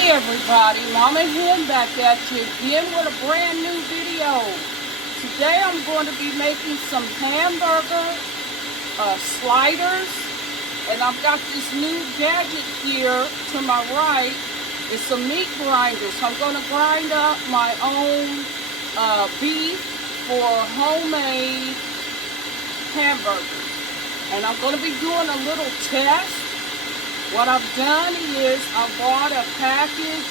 Hey everybody, Mama Hen back at you again with a brand new video. Today I'm going to be making some hamburger sliders, and I've got this new gadget here to my right. It's a meat grinder, so I'm going to grind up my own beef for homemade hamburgers. And I'm going to be doing a little test. What I've done is I bought a package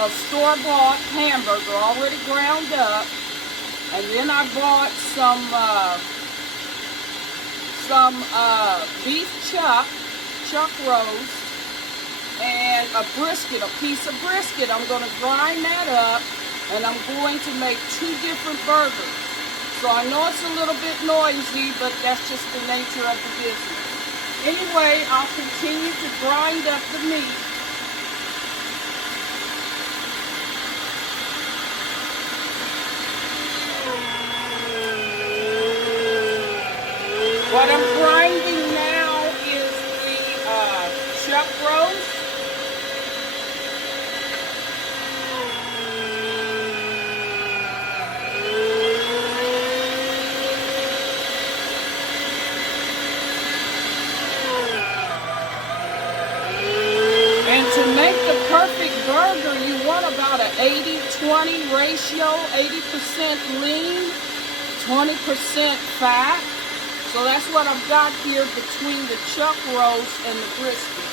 of store-bought hamburger already ground up, and then I bought some beef chuck roast, and a brisket, a piece of brisket. I'm going to grind that up, and I'm going to make two different burgers. So I know it's a little bit noisy, but that's just the nature of the business. Anyway, I'll continue to grind up the meat. What I'm grinding now is the chuck roast. Perfect burger, you want about an 80-20 ratio, 80% lean, 20% fat. So that's what I've got here between the chuck roast and the brisket.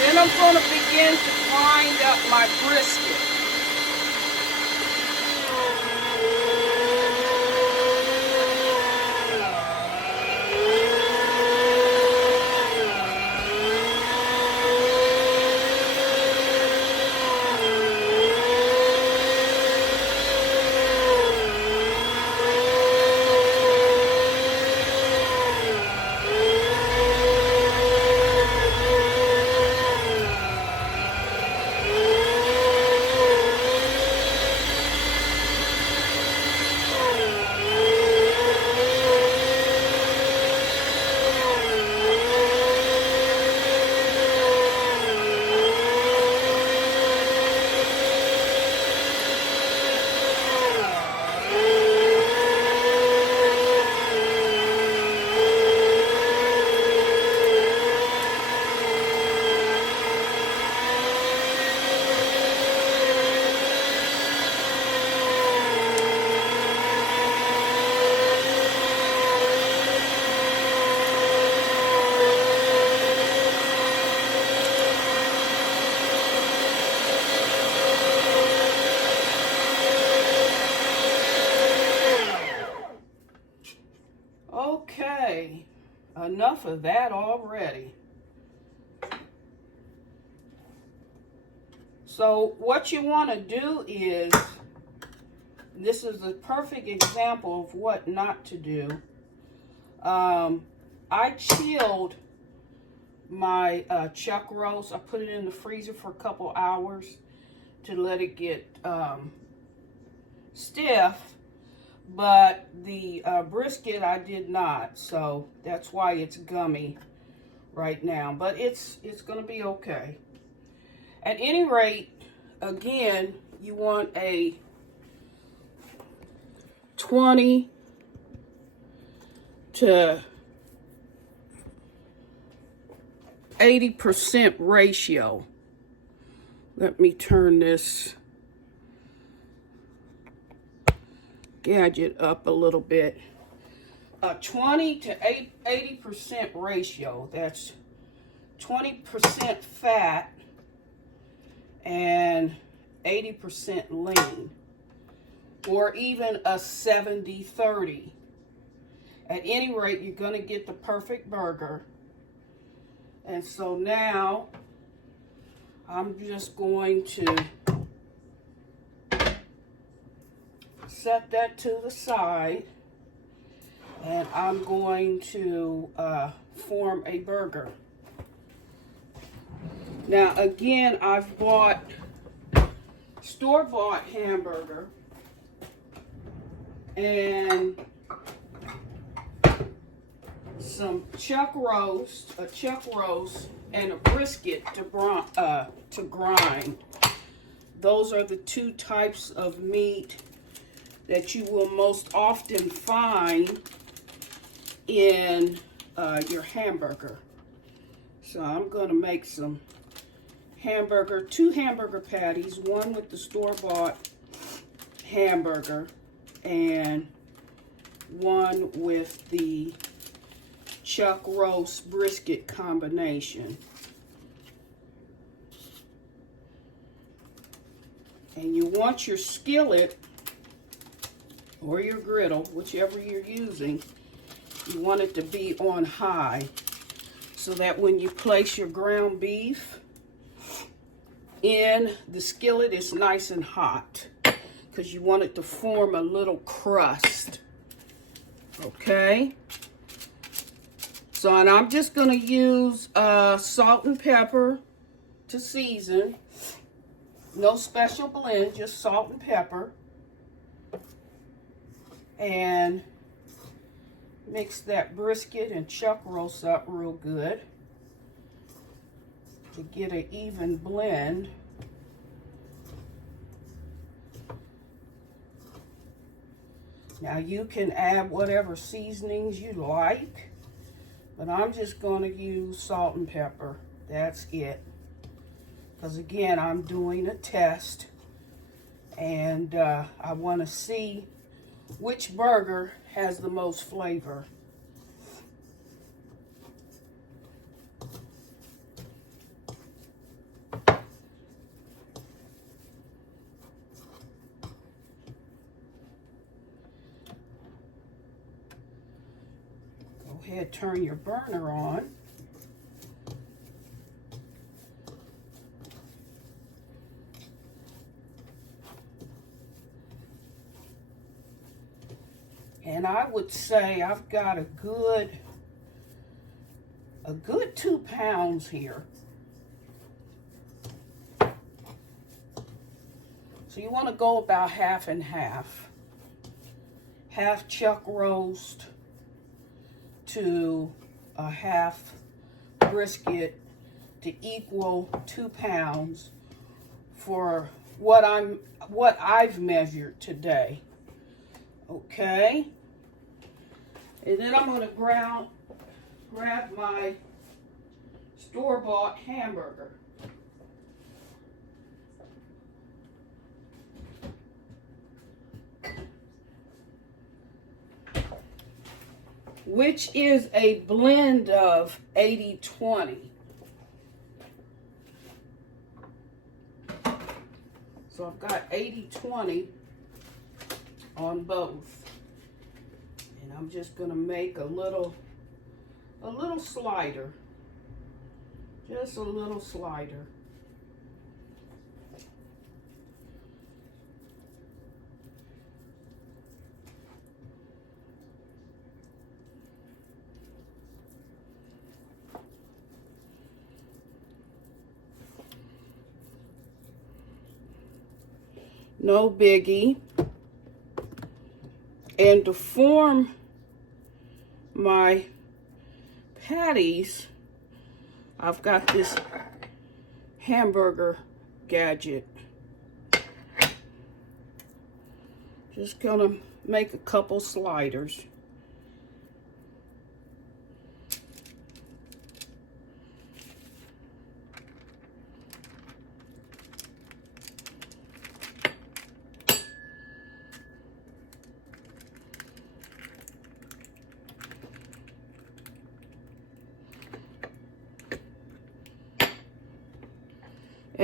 Then I'm going to begin to grind up my brisket. Okay, enough of that already. So what you want to do is, this is a perfect example of what not to do. I chilled my chuck roast. I put it in the freezer for a couple hours to let it get stiff. But the brisket I did not, so that's why it's gummy right now. But it's going to be okay. At any rate, again, you want a 20 to 80% ratio. Let me turn this gadget up a little bit. 20 to 80% ratio. That's 20% fat and 80% lean. Or even a 70-30. At any rate, you're going to get the perfect burger. And so now, I'm just going to set that to the side. And I'm going to form a burger. Now, again, I've bought store-bought hamburger. And some chuck roast, and a brisket to grind. Those are the two types of meat that you will most often find in your hamburger. So I'm going to make some two hamburger patties, one with the store-bought hamburger and one with the chuck roast brisket combination. And you want your skillet or your griddle, whichever you're using, you want it to be on high so that when you place your ground beef in the skillet, it's nice and hot because you want it to form a little crust. Okay? So, and I'm just going to use salt and pepper to season. No special blend, just salt and pepper. And mix that brisket and chuck roast up real good to get an even blend. Now you can add whatever seasonings you like, but I'm just going to use salt and pepper. That's it. Because again, I'm doing a test and I want to see which burger has the most flavor. Go ahead, turn your burner on. And I would say I've got a good 2 pounds here. So you want to go about half and half. Half chuck roast to a half brisket to equal 2 pounds for what I've measured today. Okay, and then I'm going to grab my store-bought hamburger. Which is a blend of 80-20. So I've got 80-20 on both. And I'm just going to make a little slider. Just a little slider. No biggie. And to form my patties, I've got this hamburger gadget. Just gonna make a couple sliders.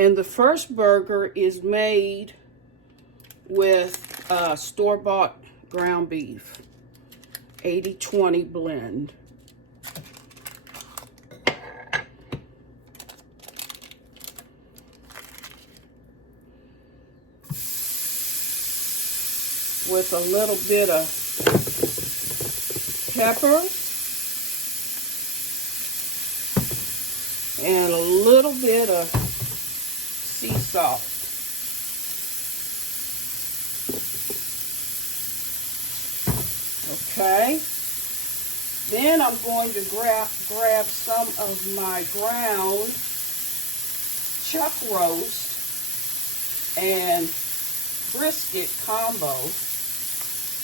And the first burger is made with store-bought ground beef, 80-20 blend. With a little bit of pepper and a little bit of sea salt. Okay. Then I'm going to grab some of my ground chuck roast and brisket combo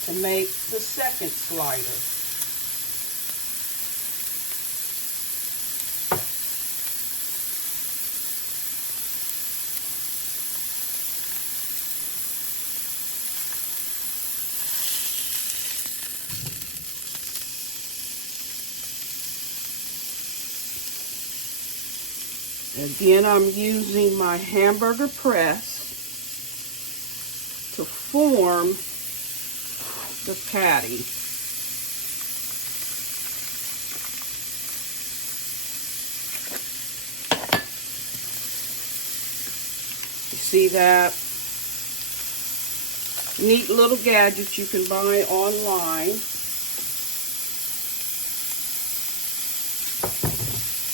to make the second slider. Again, I'm using my hamburger press to form the patty. You see that? Neat little gadget you can buy online.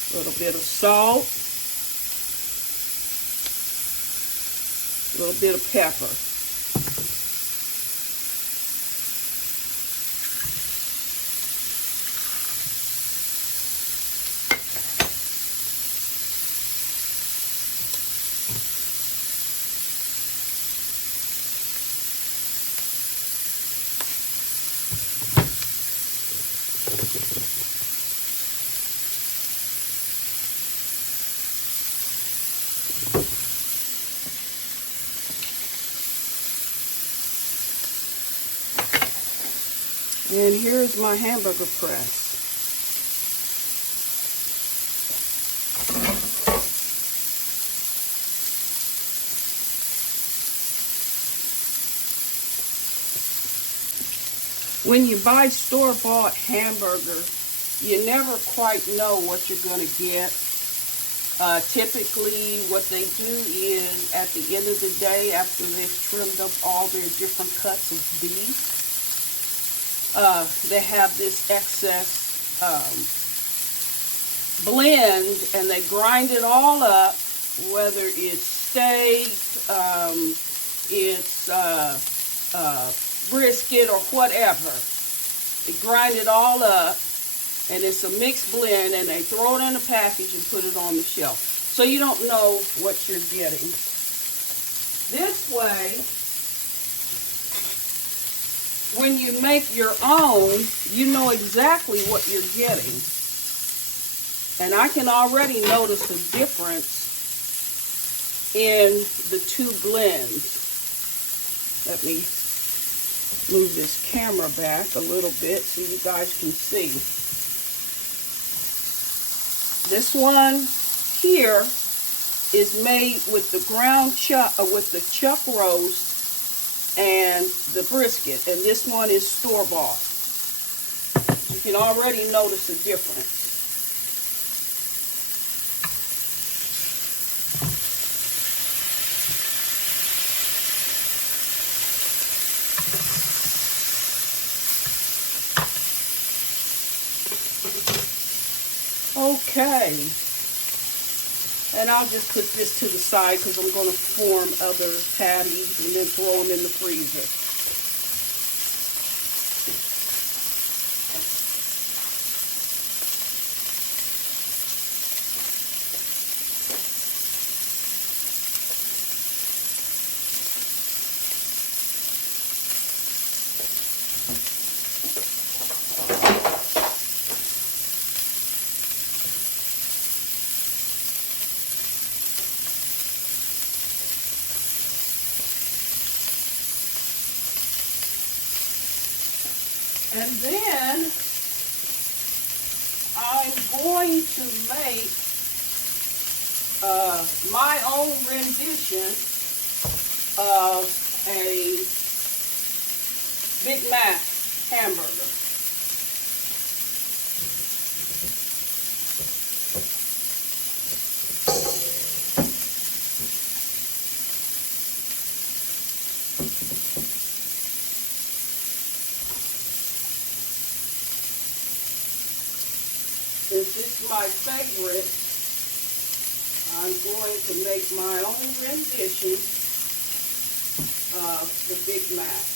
A little bit of salt. A little bit of pepper. And here's my hamburger press. When you buy store-bought hamburger, you never quite know what you're going to get. Typically, what they do is, at the end of the day, after they've trimmed up all their different cuts of beef, they have this excess blend, and they grind it all up, whether it's steak, it's brisket, or whatever. They grind it all up, and it's a mixed blend, and they throw it in a package and put it on the shelf. So you don't know what you're getting. This way, when you make your own, you know exactly what you're getting. And I can already notice a difference in the two blends. Let me move this camera back a little bit so you guys can see. This one here is made with the ground chuck, with the chuck roast and the brisket, and this one is store-bought. You can already notice the difference. Okay, and I'll just put this to the side because I'm going to form other patties and then throw them in the freezer. And then I'm going to make my own rendition of a Big Mac hamburger. Since it's my favorite, I'm going to make my own rendition of the Big Mac.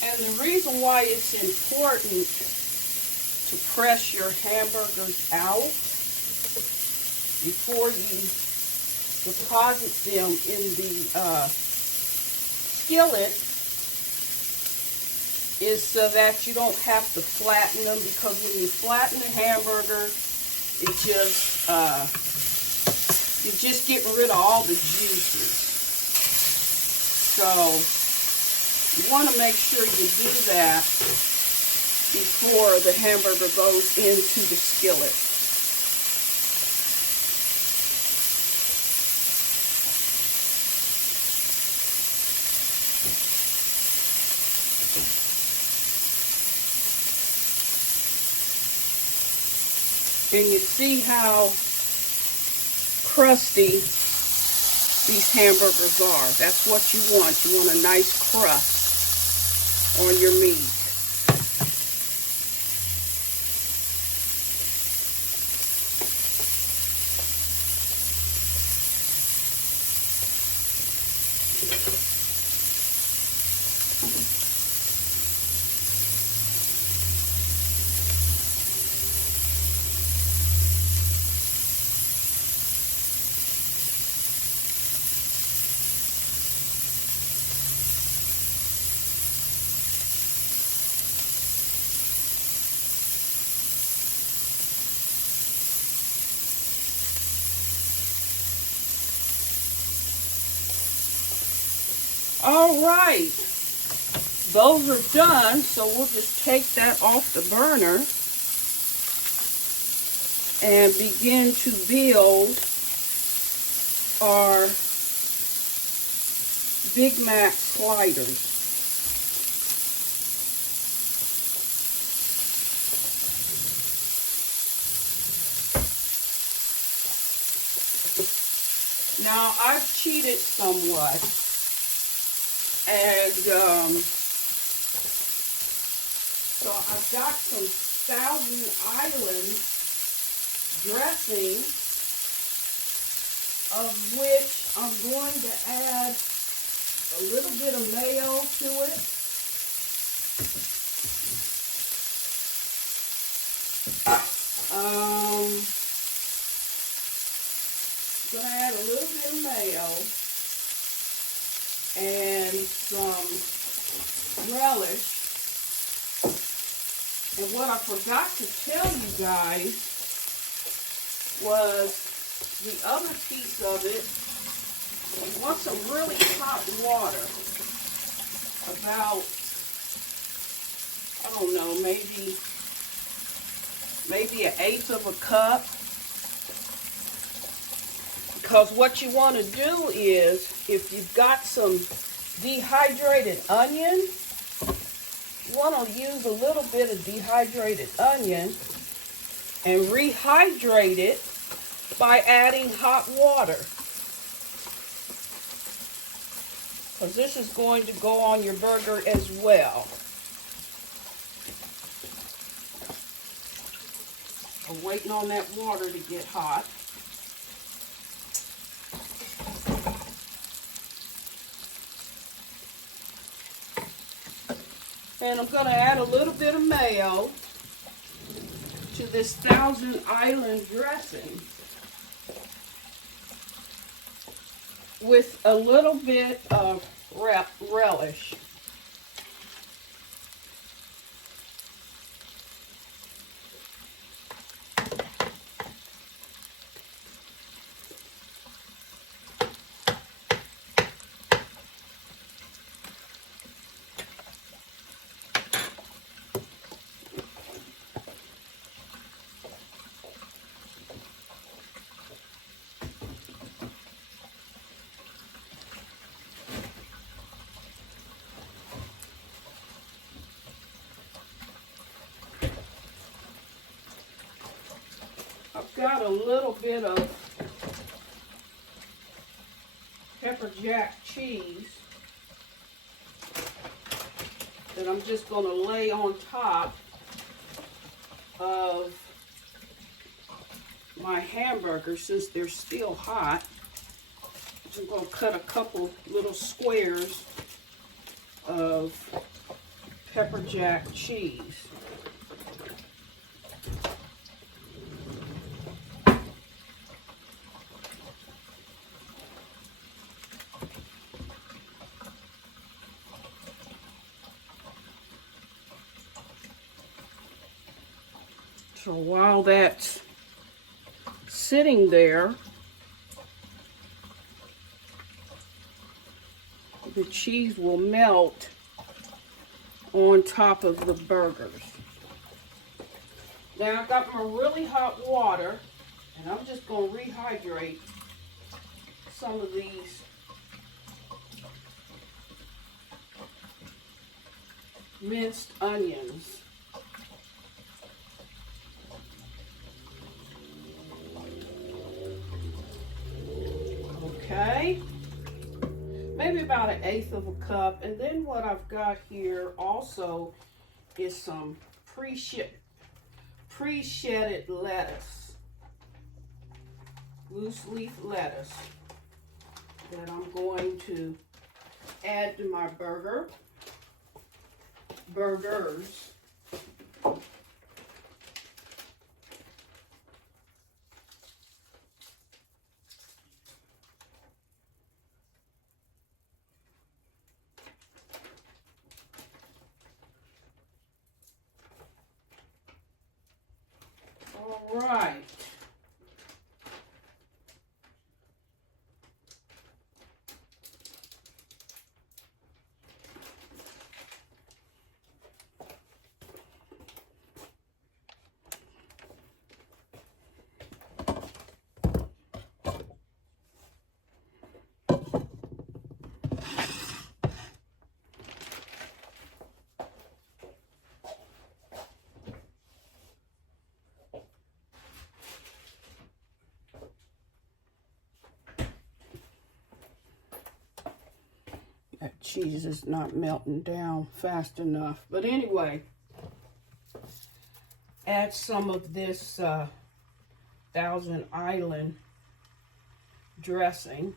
And the reason why it's important to press your hamburgers out before you deposit them in the skillet is so that you don't have to flatten them, because when you flatten the hamburger, it just you're just getting rid of all the juices. So you want to make sure you do that before the hamburger goes into the skillet. And you see how crusty these hamburgers are. That's what you want. You want a nice crust on your meat. All right, those are done, so we'll just take that off the burner and begin to build our Big Mac sliders. Now, I've cheated somewhat. And so I've got some Thousand Island dressing, of which I'm going to add a little bit of mayo to it. Going to add a little bit of mayo and some relish. And what I forgot to tell you guys was the other piece of it. You want some really hot water, about, I don't know, maybe 1/8 of a cup. Because what you want to do is, if you've got some dehydrated onion, you want to use a little bit of dehydrated onion and rehydrate it by adding hot water. Because this is going to go on your burger as well. I'm waiting on that water to get hot. And I'm going to add a little bit of mayo to this Thousand Island dressing with a little bit of relish. I've got a little bit of pepper jack cheese that I'm just going to lay on top of my hamburgers since they're still hot. I'm going to cut a couple little squares of pepper jack cheese. So while that's sitting there, the cheese will melt on top of the burgers. Now I've got my really hot water, and I'm just going to rehydrate some of these minced onions. Okay, maybe about 1/8 of a cup. And then what I've got here also is some pre-shedded lettuce, loose leaf lettuce that I'm going to add to my burgers. All right. That cheese is not melting down fast enough. But anyway, add some of this Thousand Island dressing.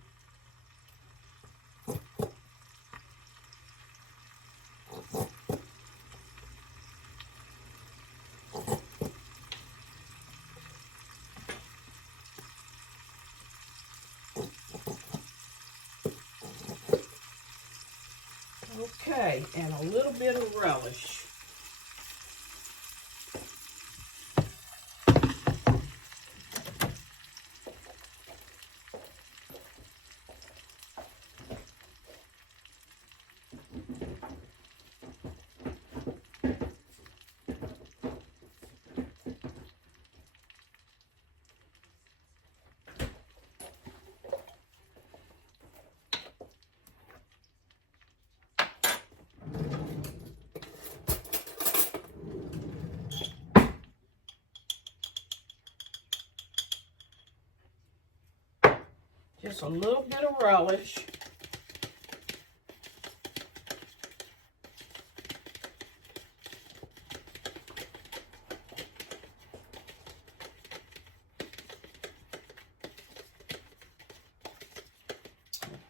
Okay, and a little bit of relish. Just a little bit of relish.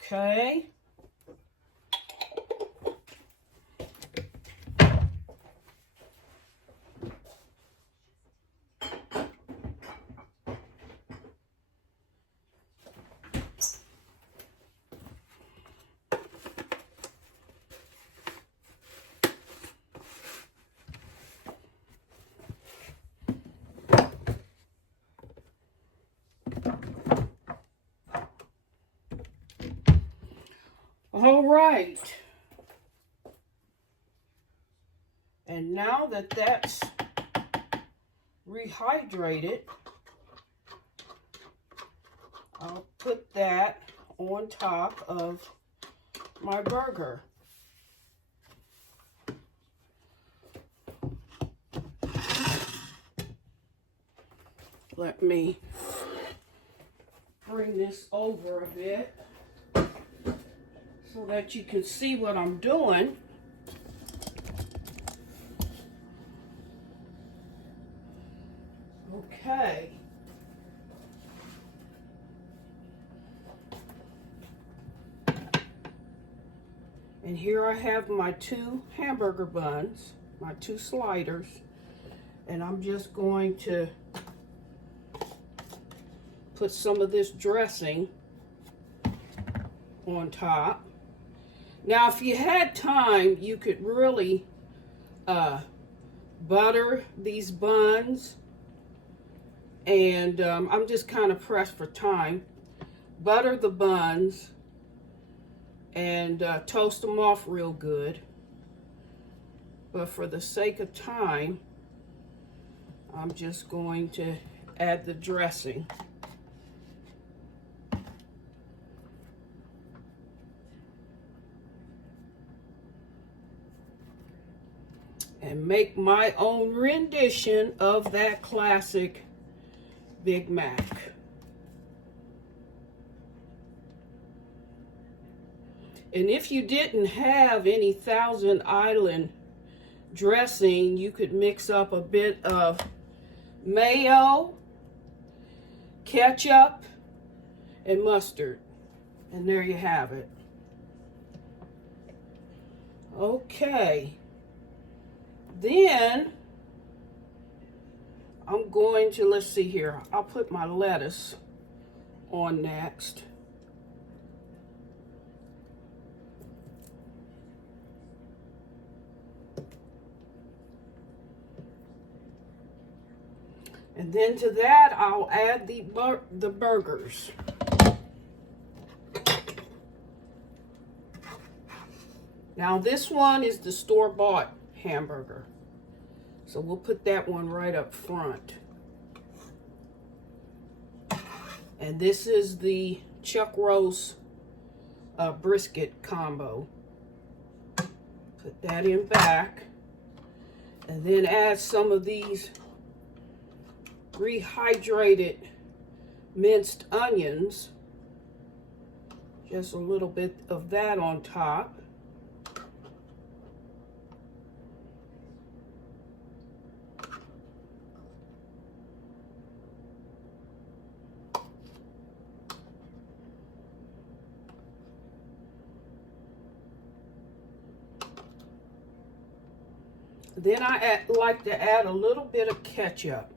Okay. right. And now that that's rehydrated, I'll put that on top of my burger. Let me bring this over a bit so that you can see what I'm doing. Okay. And here I have my 2 hamburger buns, my 2 sliders, and I'm just going to put some of this dressing on top. Now, if you had time, you could really butter these buns, and I'm just kind of pressed for time. Butter the buns and toast them off real good. But for the sake of time, I'm just going to add the dressing. And make my own rendition of that classic Big Mac. And if you didn't have any Thousand Island dressing, you could mix up a bit of mayo, ketchup, and mustard. And there you have it. Okay. Then I'm going to, let's see here, I'll put my lettuce on next. And then to that, I'll add the burgers. Now this one is the store-bought hamburger. So we'll put that one right up front. And this is the chuck roast brisket combo. Put that in back. And then add some of these rehydrated minced onions. Just a little bit of that on top. Then I like to add a little bit of ketchup.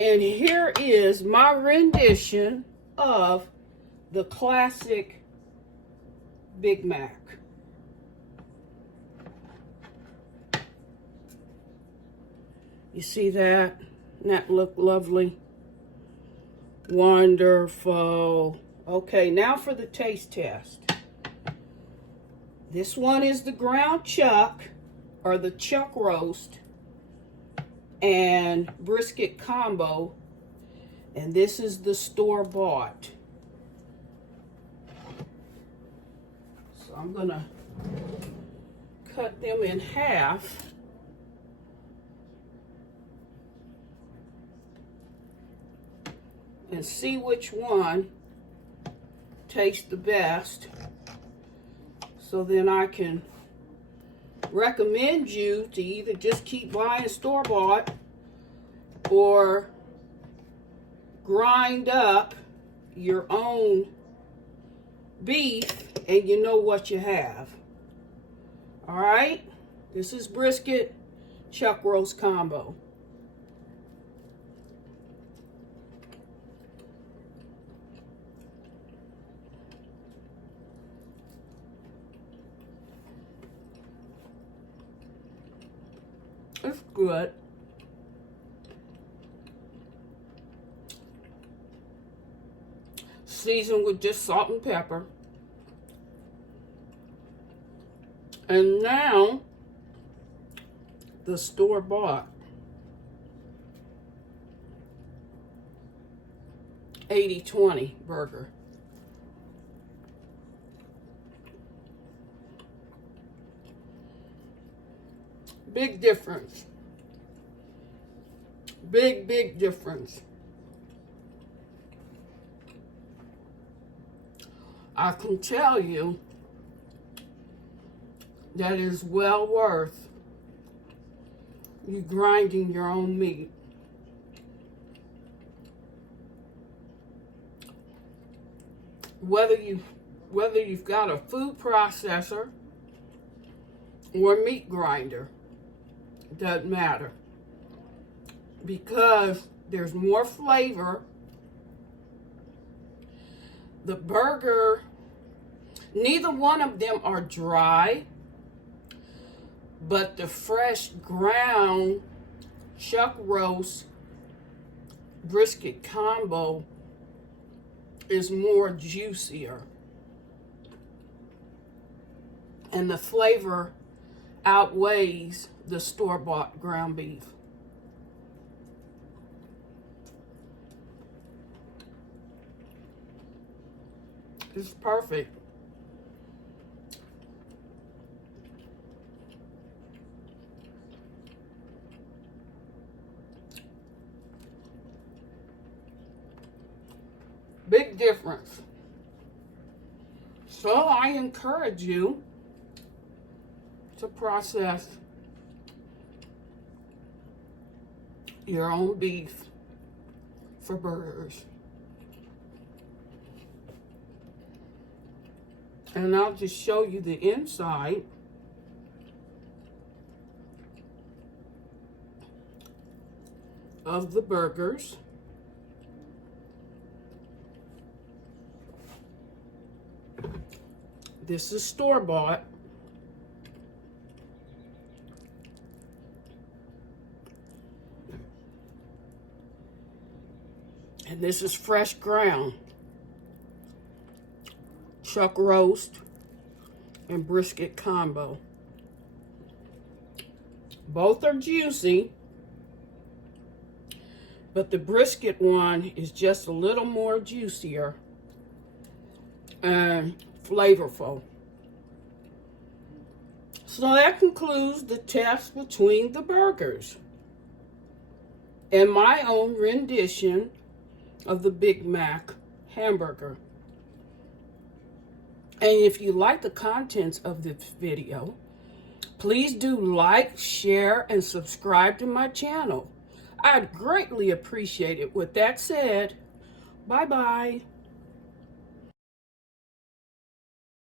And here is my rendition of the classic Big Mac. You see that? Doesn't that look lovely? Wonderful. Okay, now for the taste test. This one is the ground chuck, or the chuck roast and brisket combo. And this is the store-bought. So I'm gonna cut them in half. And see which one tastes the best. So then I can recommend you to either just keep buying store-bought or grind up your own beef and you know what you have. All right, this is brisket chuck roast combo. It's good. Seasoned with just salt and pepper. And now, the store-bought 80-20 burger. Big difference. Big difference. I can tell you that is well worth you grinding your own meat. Whether you've got a food processor or a meat grinder, doesn't matter, because there's more flavor. The burger, neither one of them are dry, but the fresh ground chuck roast brisket combo is more juicier, and the flavor outweighs the store-bought ground beef. It's perfect. Big difference. So I encourage you to process your own beef for burgers. And I'll just show you the inside. Of the burgers. This is store-bought. And this is fresh ground chuck roast and brisket combo. Both are juicy, but the brisket one is just a little more juicier and flavorful. So that concludes the test between the burgers and my own rendition of the Big Mac hamburger. And if you like the contents of this video, please do like, share, and subscribe to my channel. I'd greatly appreciate it. With that said, bye-bye.